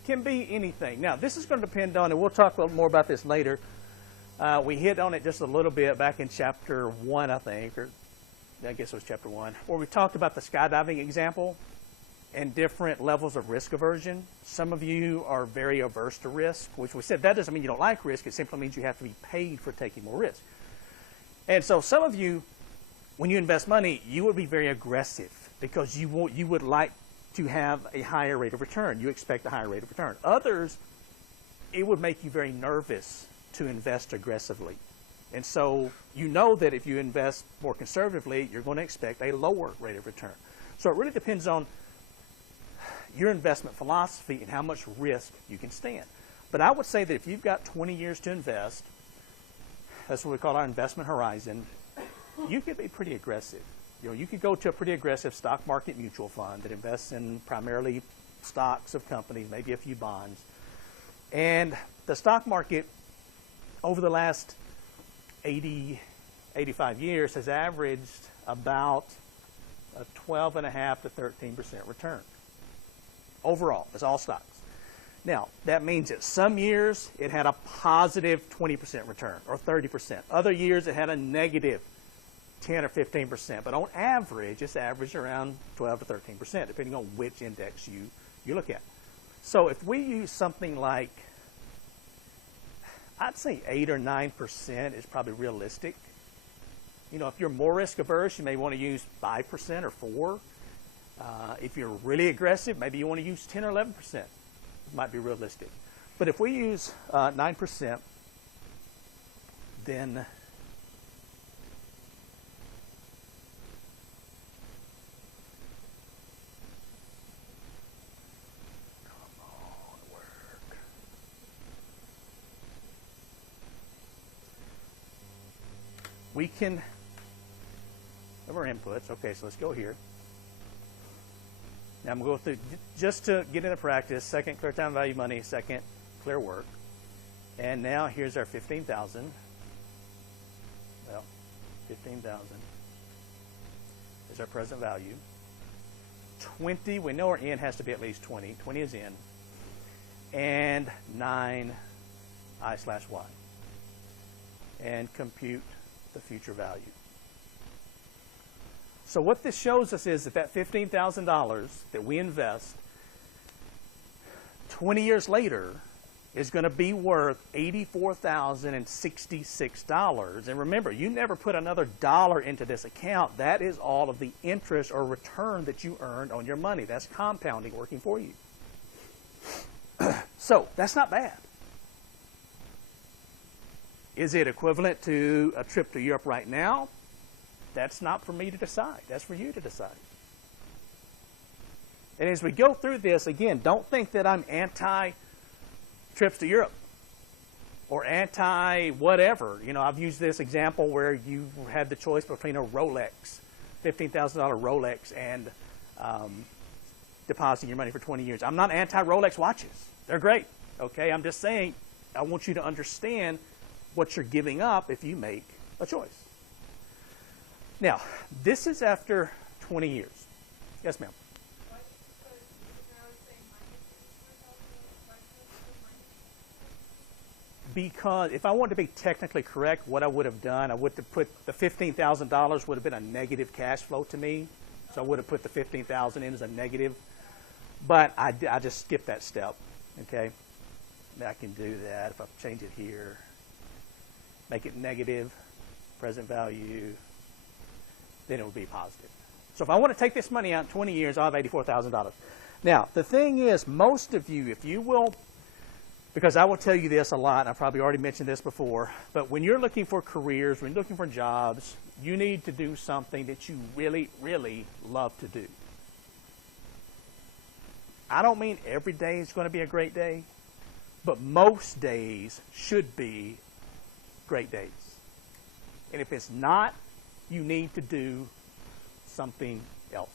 can be anything. Now, this is going to depend on, and we'll talk a little more about this later. We hit on it just a little bit back in chapter 1, I think, or I guess it was chapter 1, where we talked about the skydiving example and different levels of risk aversion. Some of you are very averse to risk, which we said that doesn't mean you don't like risk. It simply means you have to be paid for taking more risk. And so some of you, when you invest money, you would be very aggressive because you would like to have a higher rate of return. You expect a higher rate of return. Others, it would make you very nervous to invest aggressively. And so you know that if you invest more conservatively, you're going to expect a lower rate of return. So it really depends on your investment philosophy and how much risk you can stand. But I would say that if you've got 20 years to invest, that's what we call our investment horizon, you could be pretty aggressive. You know, you could go to a pretty aggressive stock market mutual fund that invests in primarily stocks of companies, maybe a few bonds. And the stock market over the last 85 years has averaged about a 12.5% to 13% return. Overall, it's all stocks. Now, that means that some years it had a positive 20% return or 30%. Other years it had a negative 10 or 15%, but on average, it's averaged around 12 to 13%, depending on which index you look at. So if we use something like, I'd say 8 or 9% is probably realistic. You know, if you're more risk averse, you may want to use 5% or 4. If you're really aggressive, maybe you want to use 10 or 11%. It might be realistic. But if we use 9%, then we can have our inputs. Okay, so let's go here. Now I'm going to go through, just to get into practice, second clear time value money, second clear work. And now here's our 15,000. Well, 15,000 is our present value. 20, we know our in has to be at least 20. 20 is in. And 9 I/Y. And compute the future value. So what this shows us is that $15,000 that we invest 20 years later is going to be worth $84,066. And remember, you never put another dollar into this account. That is all of the interest or return that you earned on your money. That's compounding working for you. So that's not bad. Is it equivalent to a trip to Europe right now? That's not for me to decide. That's for you to decide. And as we go through this, again, don't think that I'm anti-trips to Europe or anti-whatever. You know, I've used this example where you had the choice between a Rolex, $15,000 Rolex, and depositing your money for 20 years. I'm not anti-Rolex watches. They're great. Okay, I'm just saying I want you to understand what you're giving up if you make a choice. Now, this is after 20 years. Yes, ma'am. Because if I wanted to be technically correct, what I would have done, I would have put the $15,000 would have been a negative cash flow to me. So I would have put the $15,000 in as a negative. But I just skipped that step. Okay? I can do that if I change it here. Make it negative, present value, then it will be positive. So if I want to take this money out in 20 years, I'll have $84,000. Now, the thing is, most of you, if you will, because I will tell you this a lot, and I've probably already mentioned this before, but when you're looking for careers, when you're looking for jobs, you need to do something that you really, really love to do. I don't mean every day is going to be a great day, but most days should be great days. And if it's not, you need to do something else.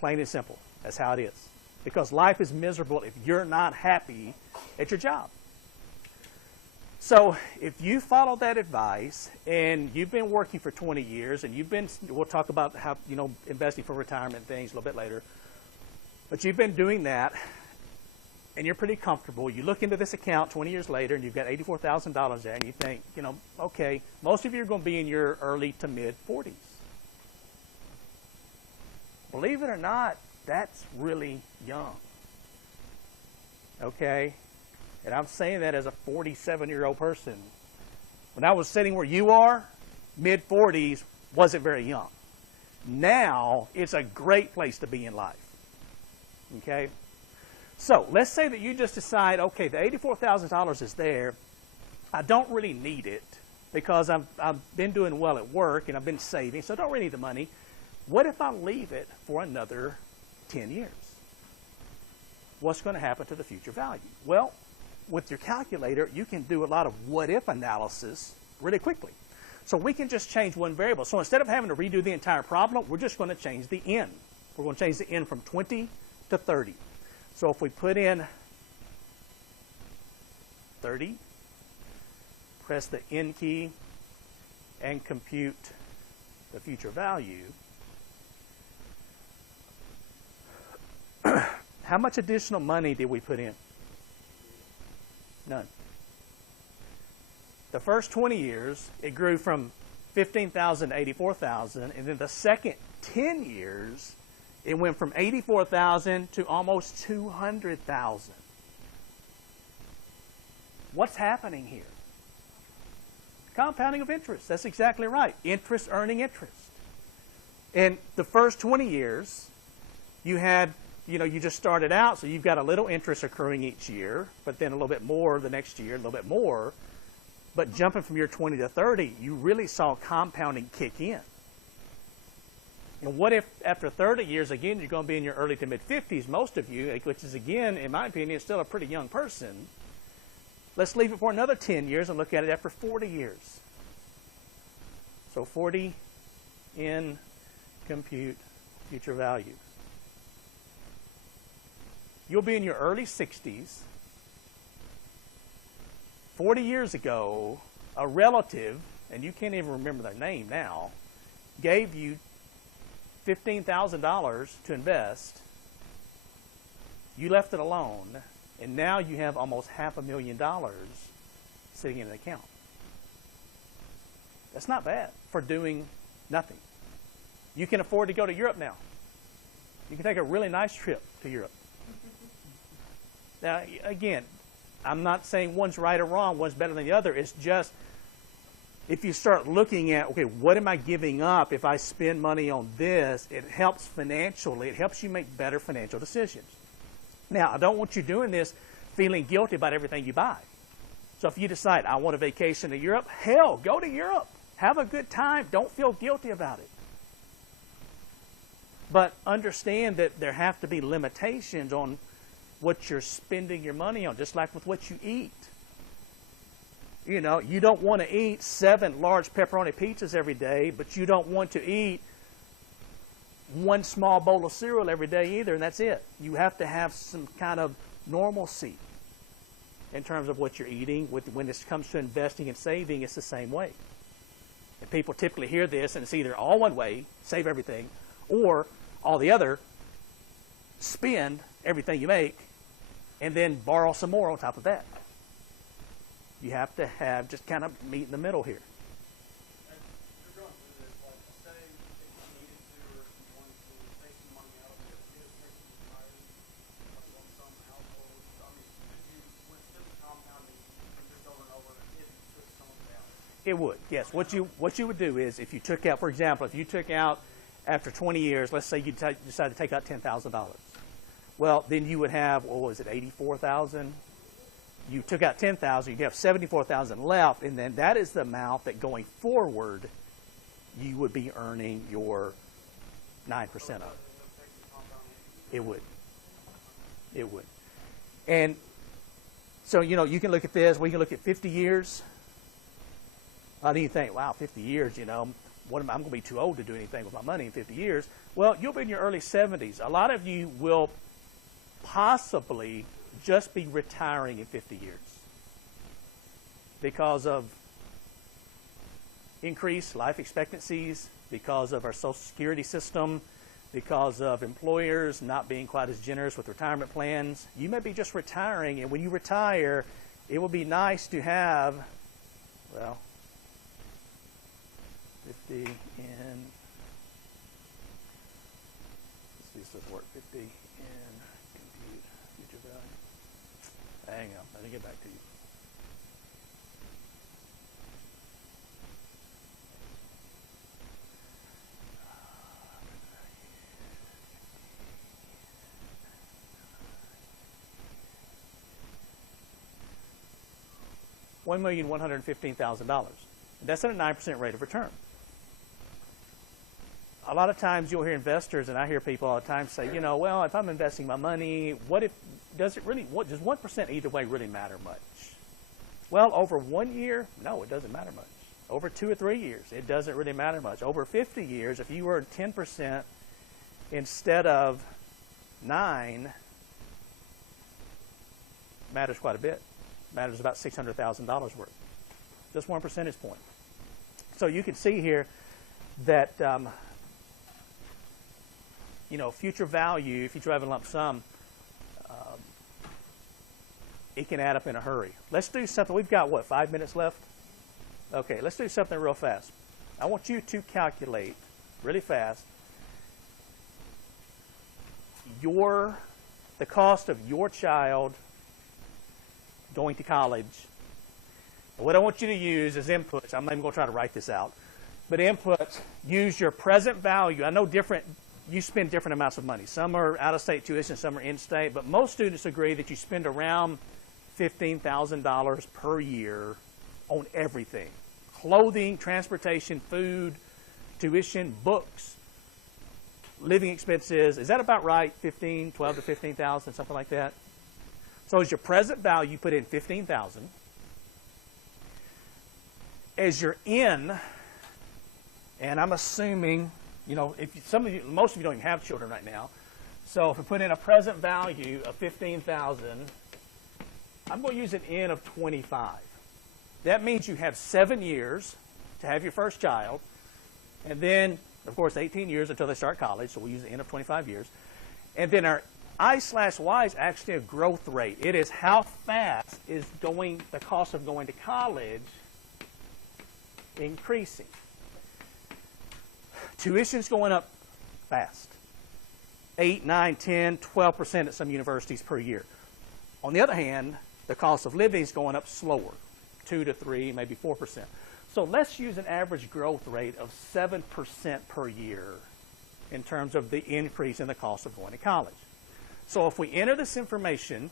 Plain and simple. That's how it is. Because life is miserable if you're not happy at your job. So if you follow that advice and you've been working for 20 years and we'll talk about how, investing for retirement things a little bit later, but you've been doing that and you're pretty comfortable. You look into this account 20 years later and you've got $84,000 there and you think, okay, most of you are going to be in your early to mid 40s. Believe it or not, that's really young. Okay? And I'm saying that as a 47-year-old person. When I was sitting where you are, mid 40s wasn't very young. Now, it's a great place to be in life. Okay? So let's say that you just decide, okay, the $84,000 is there. I don't really need it because I've been doing well at work and I've been saving, so I don't really need the money. What if I leave it for another 10 years? What's going to happen to the future value? Well, with your calculator, you can do a lot of what-if analysis really quickly. So we can just change one variable. So instead of having to redo the entire problem, we're just going to change the n. We're going to change the n from 20 to 30. So if we put in 30, press the N key, and compute the future value, how much additional money did we put in? None. The first 20 years, it grew from 15,000 to 84,000, and then the second 10 years, it went from 84,000 to almost 200,000. What's happening here? Compounding of interest. That's exactly right. Interest earning interest. In the first 20 years, you had, you just started out, so you've got a little interest accruing each year, but then a little bit more the next year, a little bit more. But jumping from year 20 to 30, you really saw compounding kick in. And what if after 30 years, again, you're going to be in your early to mid-50s, most of you, which is, again, in my opinion, still a pretty young person. Let's leave it for another 10 years and look at it after 40 years. So 40 in compute future values. You'll be in your early 60s. 40 years ago, a relative, and you can't even remember their name now, gave you $15,000 to invest. You left it alone, and now you have almost $500,000 sitting in an account. That's not bad for doing nothing. You can afford to go to Europe now. You can take a really nice trip to Europe. Now, again, I'm not saying one's right or wrong, one's better than the other. It's just if you start looking at, okay, what am I giving up if I spend money on this? It helps financially. It helps you make better financial decisions. Now, I don't want you doing this feeling guilty about everything you buy. So if you decide, I want a vacation to Europe, hell, go to Europe. Have a good time. Don't feel guilty about it. But understand that there have to be limitations on what you're spending your money on, just like with what you eat. You don't want to eat 7 large pepperoni pizzas every day, but you don't want to eat 1 small bowl of cereal every day either, and that's it. You have to have some kind of normalcy in terms of what you're eating. When it comes to investing and saving, it's the same way. And people typically hear this, and it's either all one way, save everything, or all the other, spend everything you make, and then borrow some more on top of that. You have to have just kind of meet in the middle here. You're going through this, like, say if you needed to, or if you wanted to take some money out of your kids, take some retirees, like lump sum households. I mean, instead of compounding, you can just over and over, if you took some of it out. It would, yes. What you would do is, if you took out, for example, if you took out after 20 years, let's say you decided to take out $10,000. Well, then you would have, what was it, 84,000? You took out 10,000, you have 74,000 left, and then that is the amount that going forward you would be earning your 9% of. It would. It would. And so, you can look at this. We can look at 50 years. How do you think, wow, 50 years, I'm going to be too old to do anything with my money in 50 years. Well, you'll be in your early 70s. A lot of you will possibly just be retiring in 50 years because of increased life expectancies, because of our Social Security system, because of employers not being quite as generous with retirement plans. You may be just retiring, and when you retire, it will be nice to have, 50 in, let's see, this doesn't work, 50 in compute future value. Hang on, let me get back to you. $1,115,000. That's at a 9% rate of return. A lot of times you'll hear investors, and I hear people all the time say, well, if I'm investing my money, does 1% either way really matter much? Well, over 1 year, no, it doesn't matter much. Over 2 or 3 years, it doesn't really matter much. Over 50 years, if you earn 10% instead of 9, matters quite a bit. Matters about $600,000 worth. Just 1 percentage point. So you can see here that future value, if you drive a lump sum, it can add up in a hurry. Let's do something. We've got, 5 minutes left? Okay, let's do something real fast. I want you to calculate really fast the cost of your child going to college. And what I want you to use is inputs. I'm not even going to try to write this out. But inputs, use your present value. I know you spend different amounts of money. Some are out-of-state tuition, some are in-state. But most students agree that you spend around $15,000 per year on everything. Clothing, transportation, food, tuition, books, living expenses. Is that about right? 12 to 15,000, something like that? So as your present value, put in 15,000. As your in, and I'm assuming, most of you don't even have children right now. So if we put in a present value of 15,000, I'm going to use an in of 25. That means you have 7 years to have your first child, and then, of course, 18 years until they start college, so we'll use an in of 25 years. And then our I/Y is actually a growth rate. It is how fast is the cost of going to college increasing. Tuition's going up fast. 8, 9, 10, 12% at some universities per year. On the other hand, the cost of living is going up slower, 2 to 3, maybe 4%. So let's use an average growth rate of 7% per year in terms of the increase in the cost of going to college. So if we enter this information,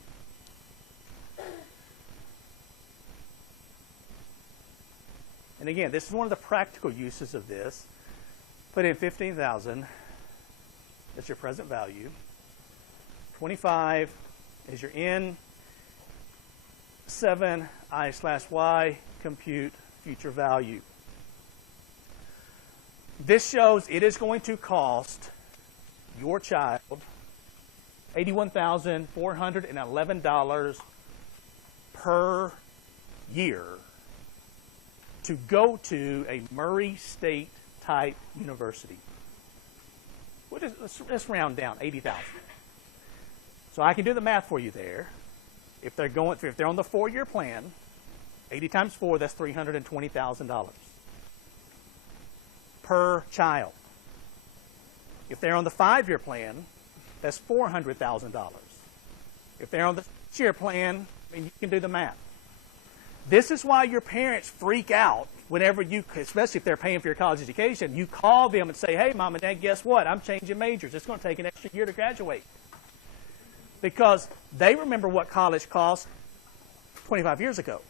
and again, this is one of the practical uses of this, put in 15,000, that's your present value. 25 is your in. 7 I/Y, compute future value. This shows it is going to cost your child $81,411 per year to go to a Murray State type university. Let's round down, 80,000. So I can do the math for you there. If they're on the 4-year plan, 80 times 4, that's $320,000 per child. If they're on the 5-year plan, that's $400,000. If they're on the 6-year plan, you can do the math. This is why your parents freak out whenever especially if they're paying for your college education, you call them and say, hey, Mom and Dad, guess what? I'm changing majors. It's going to take an extra year to graduate. Because they remember what college cost 25 years ago.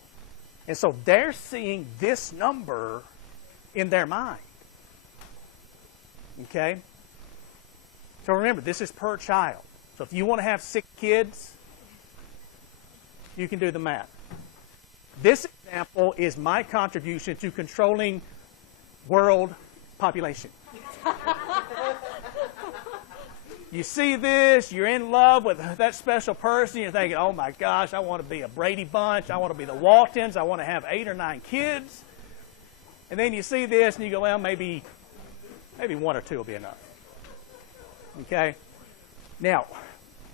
And so they're seeing this number in their mind. Okay? So remember, this is per child. So if you want to have 6 kids, you can do the math. This example is my contribution to controlling world population. You see this, you're in love with that special person, you're thinking, oh my gosh, I want to be a Brady Bunch, I want to be the Waltons, I want to have 8 or 9 kids. And then you see this and you go, well, maybe 1 or 2 will be enough. Okay? Now,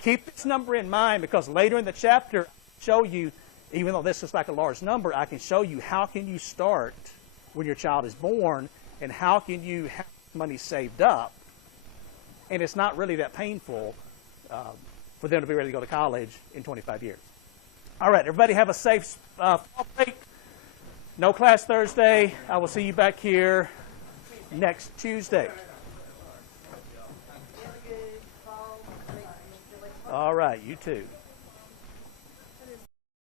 keep this number in mind because later in the chapter, I'll show you, even though this is like a large number, I can show you how can you start when your child is born and how can you have money saved up. And it's not really that painful for them to be ready to go to college in 25 years. All right, everybody have a safe fall break. No class Thursday. I will see you back here next Tuesday. All right, you too.